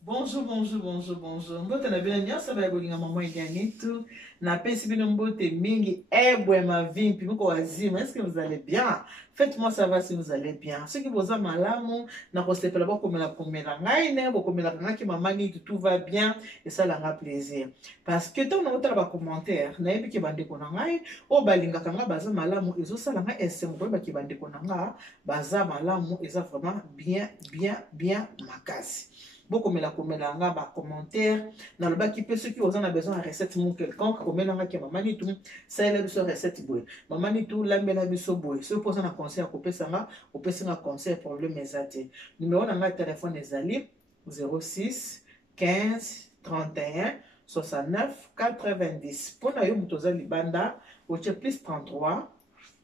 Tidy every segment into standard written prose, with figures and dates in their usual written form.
Bonjour, bonjour, bonjour, bonjour. Mbote na bina nyasa ba bolinga mama Iganitu. Na pesi bino mbote mingi ebwe ma vimpi mko wazima. Est-ce que vous allez bien? Faites-moi savoir si vous allez bien. Ceux qui vous malamu na kosepela ba komela ngai ne bo komela ngaki mama ni tout va bien et ça l'a plaisir. Parce que tant na otala ba commentaire na yebi ki bande ko na ngai o balinga kanga baza malamu ezo sala nga esengo ba ki bande ko na nga baza malamu eza vraiment bien makasi. Beaucoup me la komela nga ba commentaire na loba ki pe ceux qui ont besoin de recette mon quelconque komela nga ki mama ni tout ça elle biso recette boy mama ni tout la mbela biso boy ceux pour ça na conseil ko pesa nga ko pesa nga conseil problème ezate numéro na nga téléphone ezali 06 15 31 69 90 pour na yo mutoza libanda au plus 33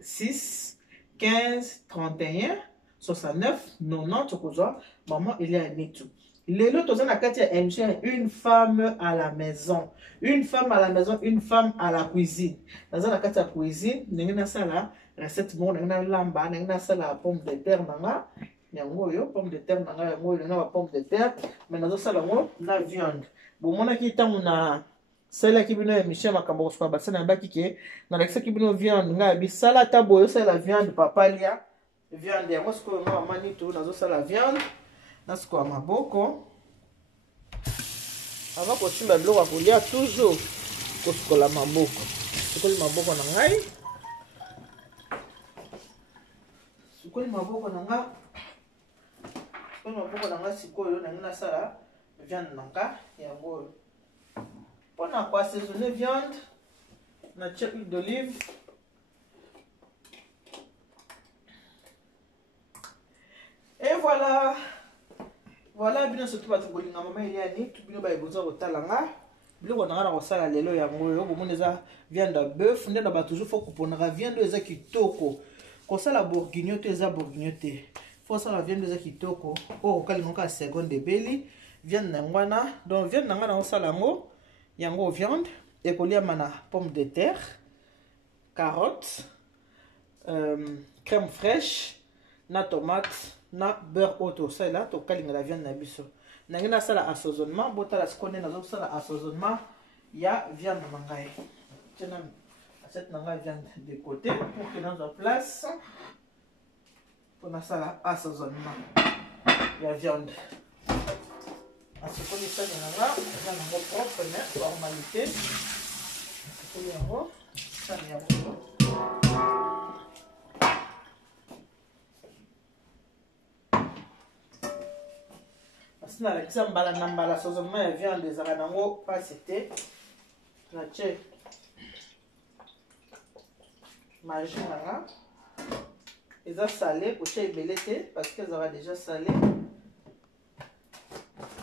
6 15 31 69 90 kozwa maman il y a nitu. Les lots na kati ya MG, une femme à la maison. Une femme à la maison, une femme à la cuisine. Dans la kati ya cuisine, nengena sala recette bon, nengena lamba, nengena sala pomme de terre nanga. Yango yo pomme de terre nanga yango yo na pomme de terre, mais nazo sala ngo na viande. Bon mona ki tangu na sala ki bino Michel makambo ko ba sana ba kike, na lekisa ki bino viande nga bi sala ta boyo sala viande papa lia. Viande yango sko nga mani to nazo sala viande. Nasko ya maboko avant kosimba biloko ya kolia toujours kosukola maboko sukoli maboko na ngai sukoli maboko na nga sikoyo nangi nasala viande na nga yango mpona koassaisonner viande natie huile d'olive et voilà. Voilà, bien surtout parce que bolinga mama il y a ni tout bien ba besoin otalanga biloko na ngana kosala lelo yango yo bomona eza viande de bœuf nde na ba toujours faut kupona viande eza kitoko kosala bourguignon te eza bourguignon te faut sala viande eza kitoko o okalinga ka seconde beli viande na ngwana donc viande na ngana kosala yango viande ekolia mana pomme de terre carotte crème fraîche na tomate na beurre auto ça là to kalinga la viande na biso nangina sala assaisonnement botala skone na zo sala assaisonnement ya viande na ngai tena cette nanga viande de côté pour que dans la place pour na sala assaisonnement ya viande asukoni ça nanga na propre mais formalité pour yango ça yango na l'exemple mbala na mbala sozoma ya viande ezaka nango pasete na che magie nanga eza salé kotia ebele te parce que ezaka déjà salé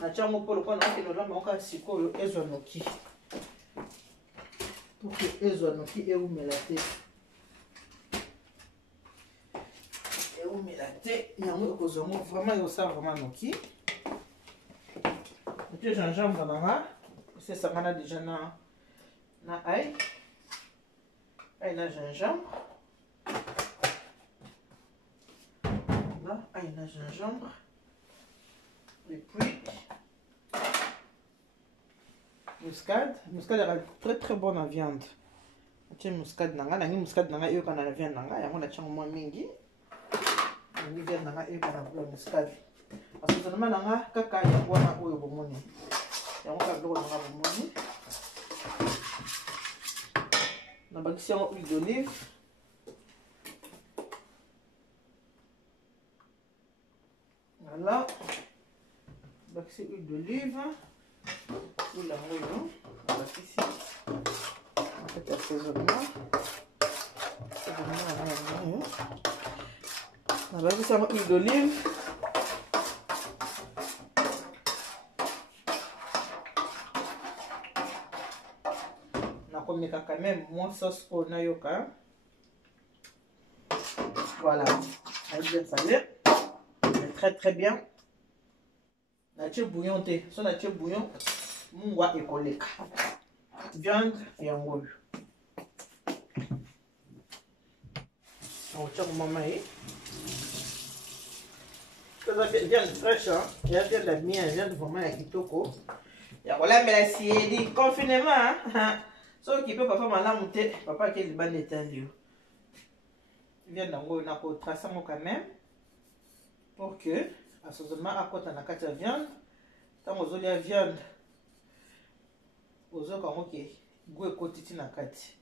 na tiango mpo lokwa na okende olamba oka sikoyo ezwa noki pour que ezwa noki eumela te yango ekozwa ngo vraiment ekosala vraiment noki. Je gingembre nanga c'est ça ngana déjà na ail na gingembre là ail na gingembre et puis muscade est très bonne en viande tiens muscade nanga nangi muscade nanga yo kana la viande nanga yango na chango mo mingi ni viande nanga yo kana la muscade parce que seulement nanga kaka yango na oyo bomoni yango ka biloko nanga bomoni na bakisi yango huile d'olive voilà bakisi huile d'olive huile yango yo na bakisi en fait assaisonnement na bakisi yango huile d'olive mais quand même moins sauce au nayoka voilà bien salé très bien natie bouillon te so natie bouillon mungwa ekoleka viande yango on tient mama Viande fraîche, hein? Il y a viande bien, viande vraiment à kitoko. Il y a voilà, mais la siedi, confinement, hein? Sauf qu'il peut papa m'en monter, papa qui est le ban d'étendue. Viande d'ango, on a pour tracer quand même. Pour que, assaisonnement à côté, on a 4 viande. Tant qu'on a la viande, on a ok, goût côté na kati.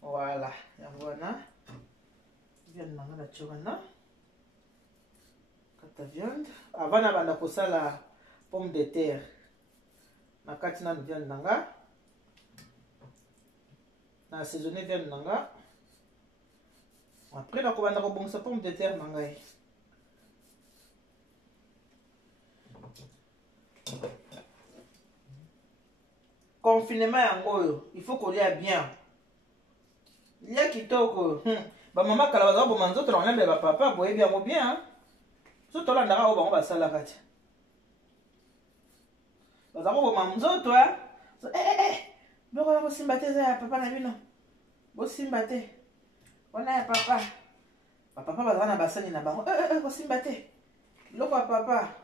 Voilà, yango na viande na ngana chorana. Kata viande. Avant na banda kosala pomme de terre. Na kati na viande nanga. Na assaisonner viande nanga. Après na ko banda ko bongisa pomme de terre nanga. Confinement yango, il faut qu'on lia bien. Il y a kitoko. Ba mama kala baza bo manzoto na ngambe ba papa boye bien mo bien. So tola ndaka o bango basala kati. Baza ko bo manzoto so boko na simba te za papa na bino. Bo simba te. Ona ya papa. Papa baza na basani na bango. Ko simba te. Loko papa.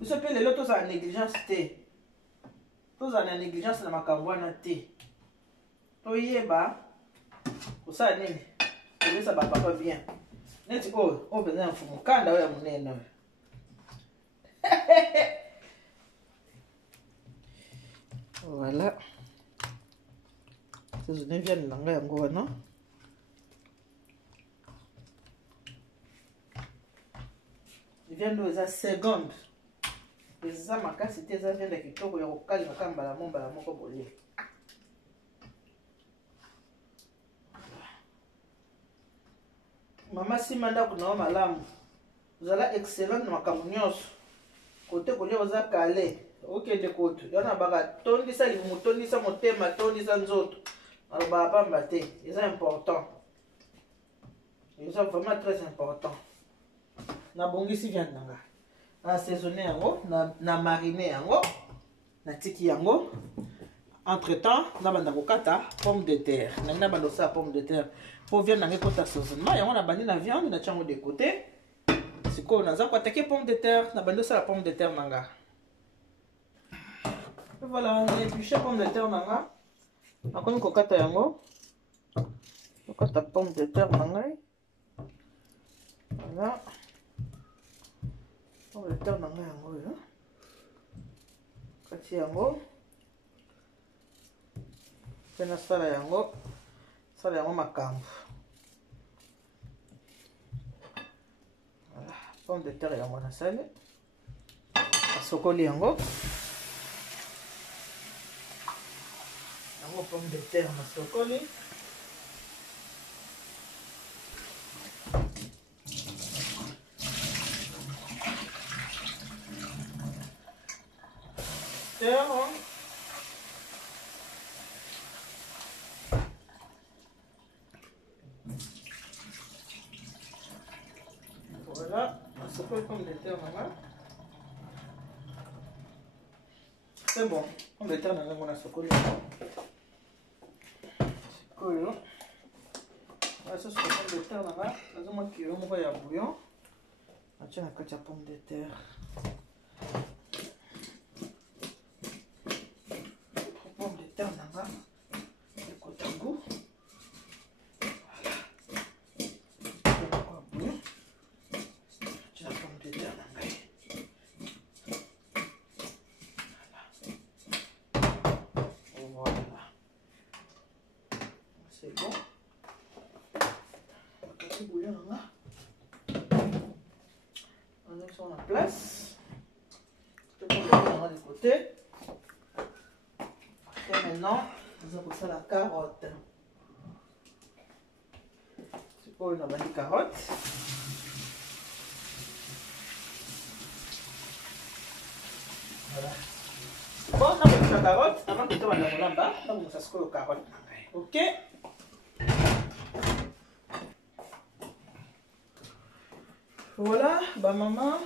Biso pe lelo to za négligence te. To za na négligence na makambo na te. To yeba osala nini olesa bapapa bien neti oyo mpenza mfumu kanda oyo ya monene oyo voilà saisonner viande na ngai yango wana viande oyo eza seconde eza makasi te eza viande ya kitoko ya kokalinga kaka mbala moko boye. Mama simanda kuna malamu. Zala excellent na makambo nyonso. Kote kolia oza kale. Okende kote. Yana baka tondisa limu tondisa motema tondisa nzoto. Aloba pamba te. C'est important. C'est vraiment très important. Na bongisi viande nanga. Na assaisonner yango, na mariner yango, na tiki yango. Entre-temps, na banda kokata pomme de terre. Na banda sa pomme de terre. Pour viande na ngeko assaisonnement, yango na bandi na viande na tiango de côté. Siko na za ko attaquer pomme de terre, na bandi sa la pomme de terre nanga. Et voilà, on a épluché pomme de terre nanga. Na komi kokata yango. Kokata pomme de terre nanga. Voilà. Pomme de terre nanga yango yo. Kati yango. Pena sala yango. Sala yango makambo. Voilà, pomme de terre yango na sali. Asokoli yango. Yango pomme de terre na sokoli. Terre. Voilà, on se fait pomme de terre là. C'est bon, pomme de terre là, on a ce collier. Collier. Voilà, ça c'est pomme de terre là. Là, moi qui on va y avoir bouillon. On tient la carte pomme de terre. Pomme de terre là. Le côté goût. C'est bon. On va bouillon là. On met ça en place. Je vais mettre de côté. Et maintenant, nous allons faire la carotte. C'est quoi une bonne carotte? Voilà. Bon, on a mis la carotte. Avant que tu aies la là-bas, on va faire la carotte. Ok? Voilà, ba maman.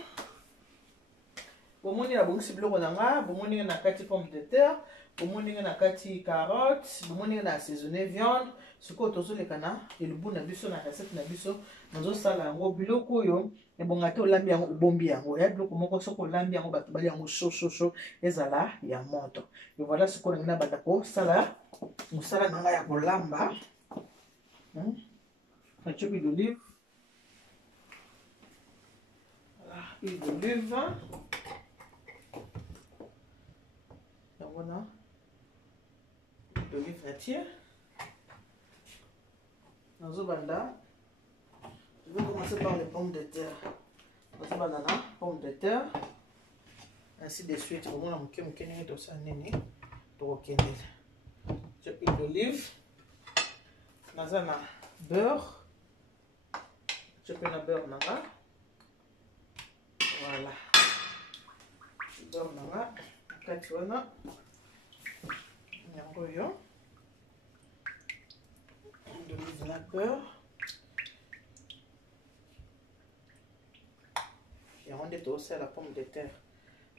Bomoni na bongisi biloko nanga, bomoni na kati pomme de terre, bomoni na kati carotte, bomoni na assaisonner viande, sikoyo tozoleka na elubu na biso na recette na biso nazosala yango biloko oyo ebonga te olambi yango obombi yango ya biloko moko soki olambi yango bato bali yango chaud ezala ya moto et voilà sikoyo nangi na banda kosala mosala na ngai ya kolamba atye huile d'olive huile d'olive yango na huile d'olive natie nazobanda. Je vais commencer par les pommes de terre. Voici banana, pommes de terre. Ainsi de suite. Au moins, je vais mettre ça pour huile d'olive. Nazana beurre. Je vais mettre beurre nanga. Voilà. Beurre nanga. Katiwana. Nyango yo. Huile d'olive na beurre. Et on est aussi à la pomme de terre.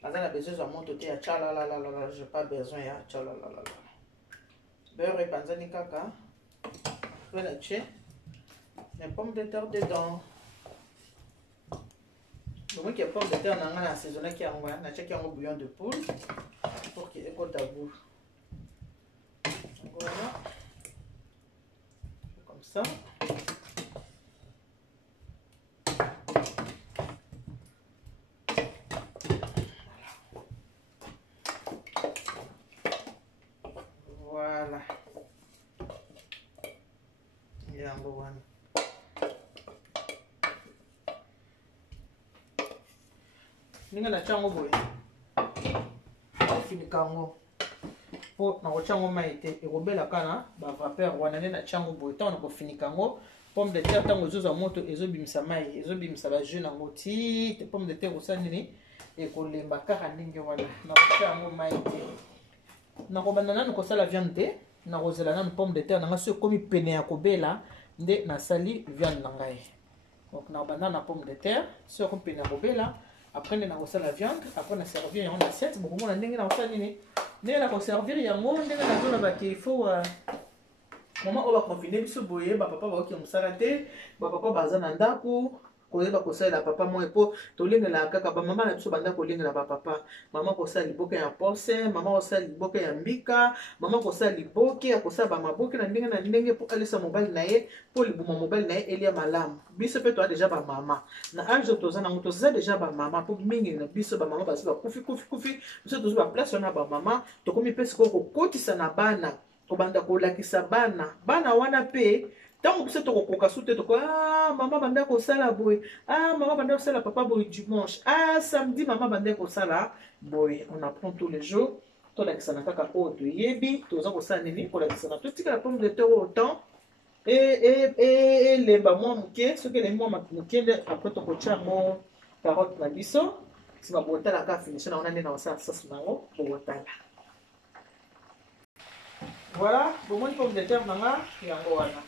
Là, on a besoin de monter à tchalalala. Je n'ai pas besoin de tchalalala. Beurre et panzani kaka. Voilà, tché. Les pommes de terre dedans. Donc, il y a pommes de terre, on a assaisonné qui a un bouillon de poule pour qu'il ait côte à bout. Voilà. Comme ça. Ninga na chango boye fini kango po na ko chango maite ekobela kana ba vapeur wana ne na chango boye tant na ko fini kango pomme de terre tango zoza moto ezobimisa mai ezobimisa ba jus na ngoti te pomme de terre osanini ekolemba kaka ndenge wana na ko chango maite na ko banana na ko sala viande na ko zela na pomme de terre na ngaso komi pene ya kobela nde na sali viande na ngai donc na banana pomme de terre so ko pene ya kobela. Après, on a la viande, après on a servi en assiette. Beaucoup de gens ont servir il faut maman on va confiner ce boyer, papa va qui salade, papa bazananda pour koyeba kosala papa mo epo tolingela kaka ba mama na biso banda kolingela ba papa mama kosala liboke ya porse mama kosala liboke ya mbika mama kosala liboke ya kosala ba maboke na ndenge po alisa mobile na ye po libuma mobile na ye elia malamu biso pe to déjà ba mama na âge toza na moto za déjà ba mama po mingi na biso ba mama basi ba kufi biso tozo ba place na ba mama to komi pesi ko kokotisa na bana ko banda kolakisa bana wana pe. Tant que vous koka soute to maman banda ko sala boy maman banda ko sala papa boy dimanche samedi maman banda ko sala boy on apprend tous les jours to la kisana kaka o to yebi to za ko sala nini ko la kisana to tika la pomme de terre autant et les ba moi muke ce que les moi muke après to ko chango carotte na biso si ba botala ka finition on a na sa sauce nango ko botala voilà bon moi pomme de terre nanga yango wana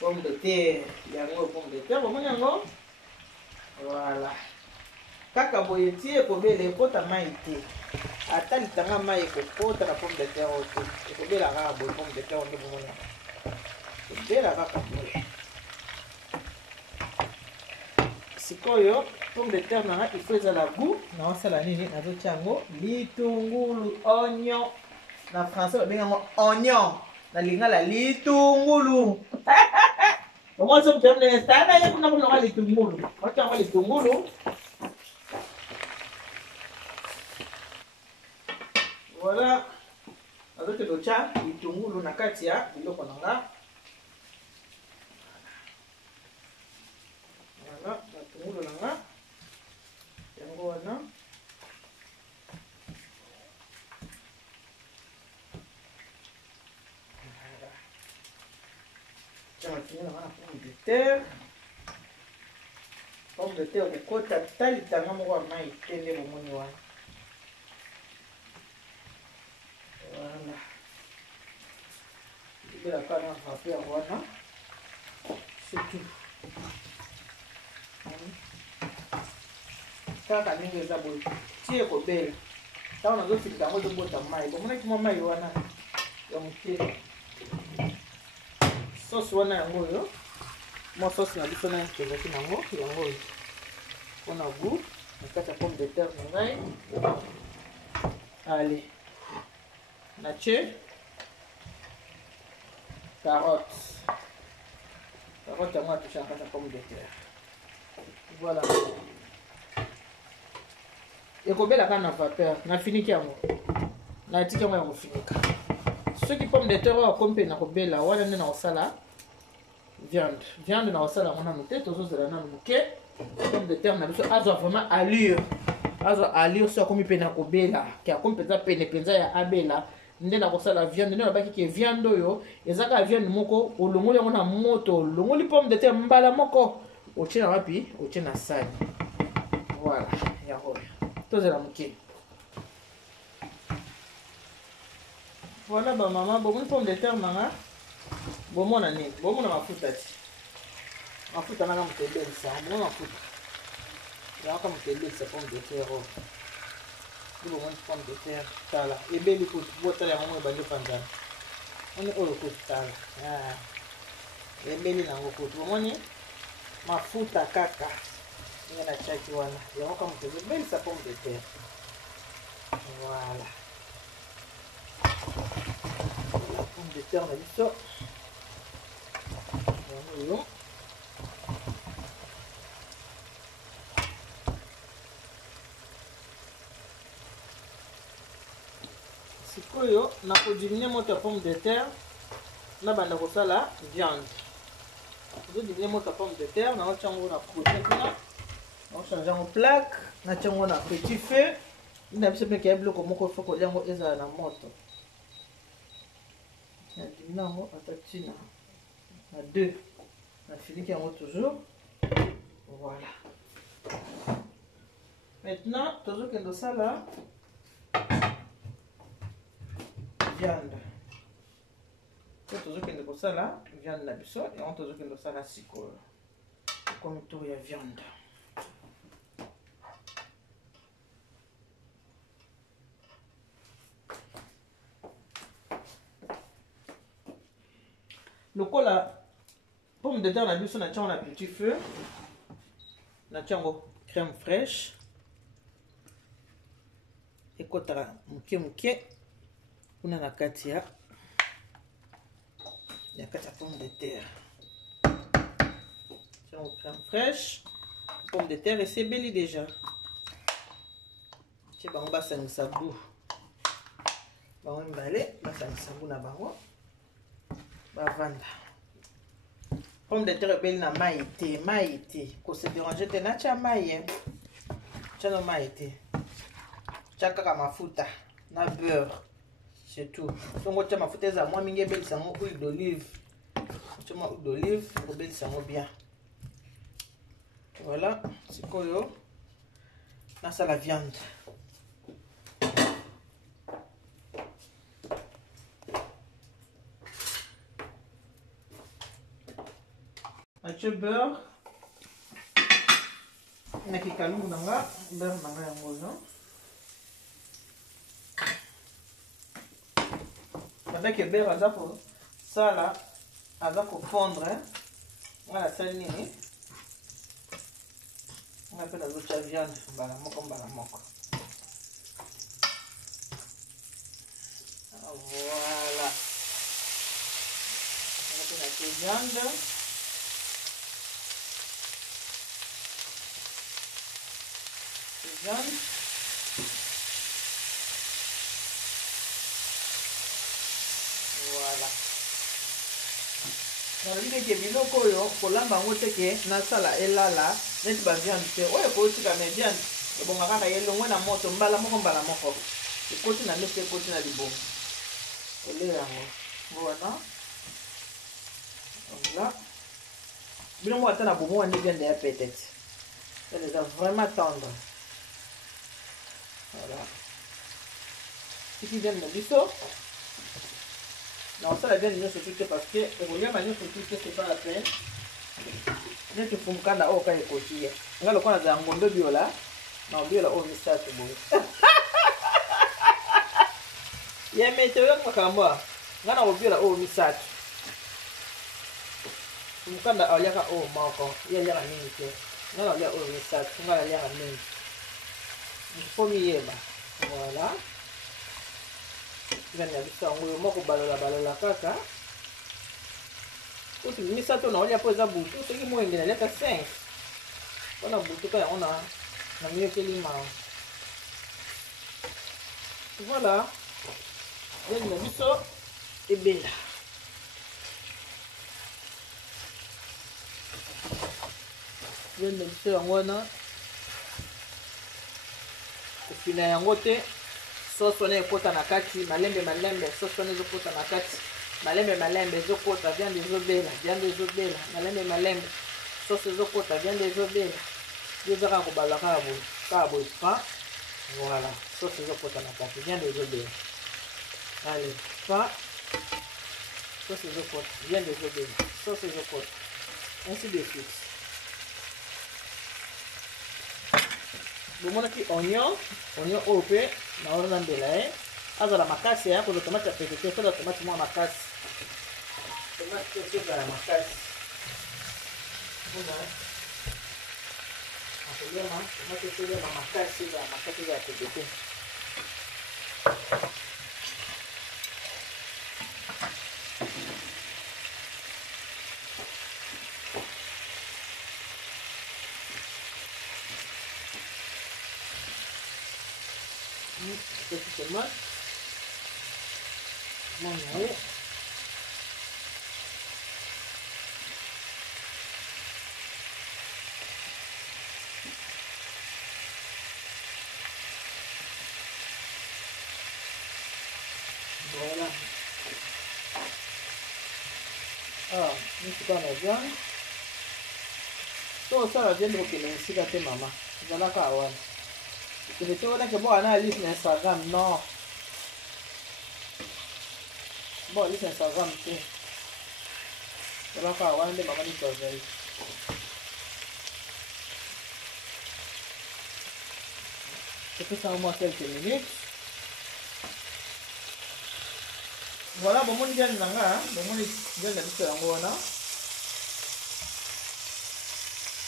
pomme de terre, il y a un pomme de terre, voilà. Kaka boyeti pour les potes à maïté. Attends, il t'a maï pour la pomme de terre autour. Il faut bien la rare pomme de terre au niveau. Il faut bien la rare. C'est quoi yo? Pomme de terre, il faut à la goût. Non, c'est la nini, na chango, litungulu, oignon. En français, on dit oignon. Na lingala litungulu. Moi, je me dis, il y a les tungulu. Les tungulu. Voilà. Avec le chat, les tungulu, na katia, il y a voilà, les tungulu, voilà. On va finir la pomme de terre. Pomme de terre, on côte à taille, t'as un moment où il est le monument. Voilà. Il y a la canne à faire, voilà. C'est tout. Quand on a mis les abonnés, si on est belle, quand on a d'autres filles, on a d'autres mailles. Bon, on a qui m'a maillé, on a. sauce wana yango yo mo sauce na biso na ezaki nango yango yo on a goût na kati ya pomme de terre na ngai. Allez na tche carotte yango atouche na kati ya pomme de terre. Voilà, ekobelaka na vapeur na finiki yango na tiki yango ya kofinika. Soki pomme de terre akomi mpe na kobela wana nde na kosala viande na kosala yango nanu te, tozozela nanu moke. Pomme de terre na biso azwa vraiment allure so akomi mpe na kobela ke akomi mpenza pene mpenza ya abela nde na kosala viande. Nde nabaki ke viande oyo eza kaka viande moko olongoli yango na moto, olongoli pomme de terre mbala moko otie na wapi, otie na sani. Voilà yango tozela moke. Voilà ba mama bomoni pomme de terre nanga bomona nini, bomona mafuta ti mafuta nanga mutebelisa bomona mafuta yaka mutebelisa pomme de terre oyo bomoni pomme de terre tala ebeli kutu botala yango ebandi panzana oni oyo kutu tala ebeli nango kutu bomoni mafuta kaka nga na tiaki wana yango kaka mutebelisa pomme de terre. Voilà la pomme de terre na biso yango yo. Sikoyo na kodimine moto ya pomme de terre na banda kosala viande. Kodimine moto ya pomme de terre na ochango na côté kuna na ochange en plaque na chango na petit feu. Ina biso pe ke biloko moko foko yango ezala na moto. Na dinango atatina na 2 na finiki yango toujours. Voilà. Maintenant tozokende osala viande. Tozokende kosala viande na biso yango tozokende osala sikoyo comme tour ya viande. Lokola pomme de terre na biso na tiango na petit feu na tiango crème fraîche ekotaka moke moke kuna na kati ya pomme de terre. Tiango crème fraîche pomme de terre esebeli déjà tie bango basangisa goût bango mibale basangisa goût na bango bavanda. Pomme de terre ebeli na mai te kose déranger te na tia mai tia no mai te tia kaka mafuta na beurre c'est tout. Songo tia mafuta eza mwa mingi ebelisa yango huile d'olive tia mwa huile d'olive obelisa yango bien. Voilà sikoyo nasala viande. Ache beurre na kikalungu nanga beurre nanga yango no avec beurre aza ko sala aza ko fondre ngala sali nini nga pe nazotia viande mbala moko. Voilà nga pe natia viande. Voilà. Nalobi ke biloko oyo kolamba yango te ke nasala elala neti baviande te oyo ekotika me viande ebonga kaka elongwe na moto mbala moko ekoti na mesa ekoti na libomo olia yango. Voilà. Voilà. Bino mo ata na bomo wandi viande ya peut-être. Elle est vraiment tendre. Voilà. Ici viande na biso. Non, ça la viande nyonso tout parce que ekoliama nyonso tout c'est pas la peine. Neti fumukanda oyo ka ekotia. Nga lokola za ngombe biola na biola oyo misatu boye. Ya mete yo makambo. Nga na biola oyo misatu. mukanda aliaka o moko ye aliaka mingi te ngana alia oyo misato ngana aliaka mingi faut miyeba voilà viande na biso yango oyo moko balola kaka uti misato na olia po eza butu soki moyenge naliaka 5 mpona butu ka yango na miyokeli mawa voilà viande na biso ebela viande na biso yango wana kopina yango te sauce wana ekota na kati malembe sauce wana ezokota na kati malembe ezokota viande ezobela malembe sauce ezokota viande ezobela ezaka kobala kaka boye pa voilà sauce ezokota na kati viande ezobela allez pa sauce ezokota viande ezobela sauce ezokota ainsi de suite. Bomonaki oignon oyo mpe na wana na mbela azala makasi ya kozwa tomate ya pete te soda tomate mwa makasi tomate te ezala makasi akolema tomate te ezala makasi ezala makasi ezala pete te petit tomate voilà ah nisuka na viande to osala viande kokende esika te mama ezalaka awana okende te wana ke boka na liste na Instagram non boka liste na Instagram te ezalaka awana nde mama nito azali topesanga mwa quelques minutes. Voilà, bon, mon viande nanga, bon, mon viande na biso yango wana.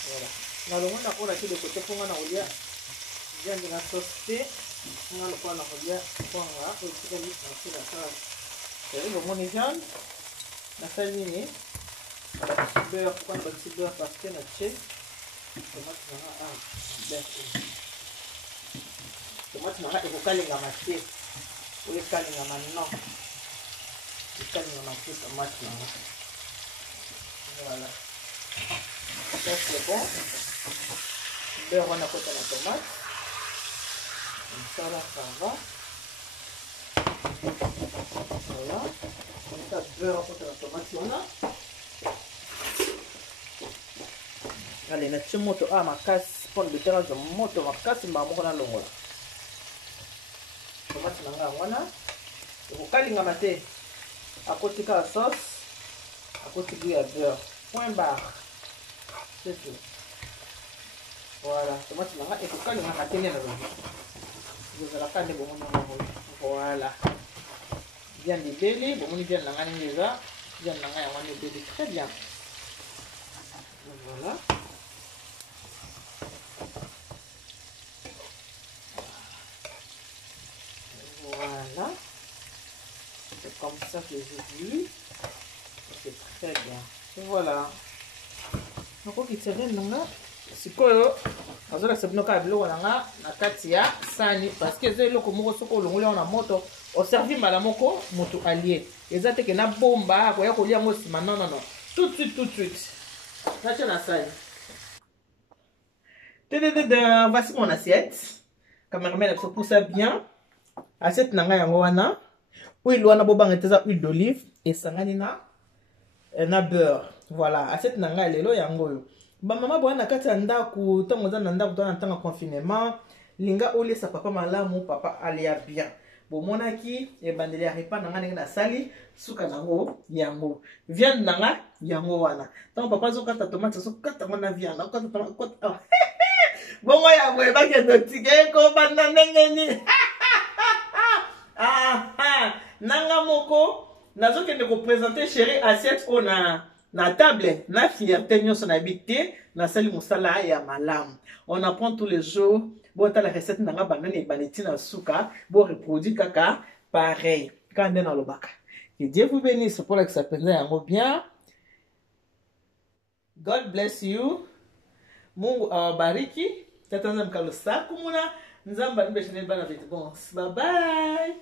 Voilà. Na longo na kona ki de côté ponga na olia. Viande na sauce te, ponga na kona olia, ponga ko tika ni na sila sa. Et bon, mon viande na sali ni beurre, pourquoi pas de beurre parce que na tché tomate nanga beurre. Tomate nanga ekokalinga mate. Ole kalinga maintenant. Tomate nanga. Voilà. Ça c'est bon. Beurre on a côté la tomate. Ça là ça va. Voilà. On a beurre côté la tomate on a. Allez, na moto a makasi pomme de terre de moto makasi mbamoko na longola. Tomate nanga wana. Ekokalinga mate. À côté de la sauce, à côté du beurre. Point barre. C'est tout. Voilà. Tomate nanga et quand on a tenu la vous allez faire des bons voilà. Bien de belly, bon on vient nanga déjà. Bien nanga on est belly très bien. Voilà. Voilà. C'est comme ça que je dis. C'est très bien. Et voilà. Donc, il se vient là. C'est quoi? On a sabino ka bilo wana na kati ya sani parce que zelo ko moko soko longole na moto o servi malamoko moto allié. Ezate ke na bomba ko ya ko lia ngo sima non. Tout de suite. Na tcha na sani. Voici mon assiette. Cameraman se pousse bien. Assiette nanga yango wana. Huile wana bobanga teza huile d'olive et sangani na beurre. Voilà, assiette nanga lelo yango yo. Ba mama bwana kati ya ndaku tango za na ndaku tana tanga confinement, linga olesa papa malamu papa alia bien. Bo monaki e bandeli ya repas nanga na sali suka nango yango. Viande nanga yango wana. Tango papa zo kata tomate so kata ngona viande, kata tomate. Bongo ya boye ba ke dotige ko banda ndengeni. Nanga moko nazo kende ko présenter chérie assiette ona na table na fierté nyonso na bité na sali musala ya malamu. On apprend tous les jours. Bon ta la recette nanga banane baneti na suka bon reproduit kaka pareil. Quand on lobaka. Que Dieu vous bénisse pour que ça pende yango bien. God bless you. Mungu awabariki. Tata nzambe kalo saku muna. Nzamba nimbe chenye bana vitu. Bon, bye bye.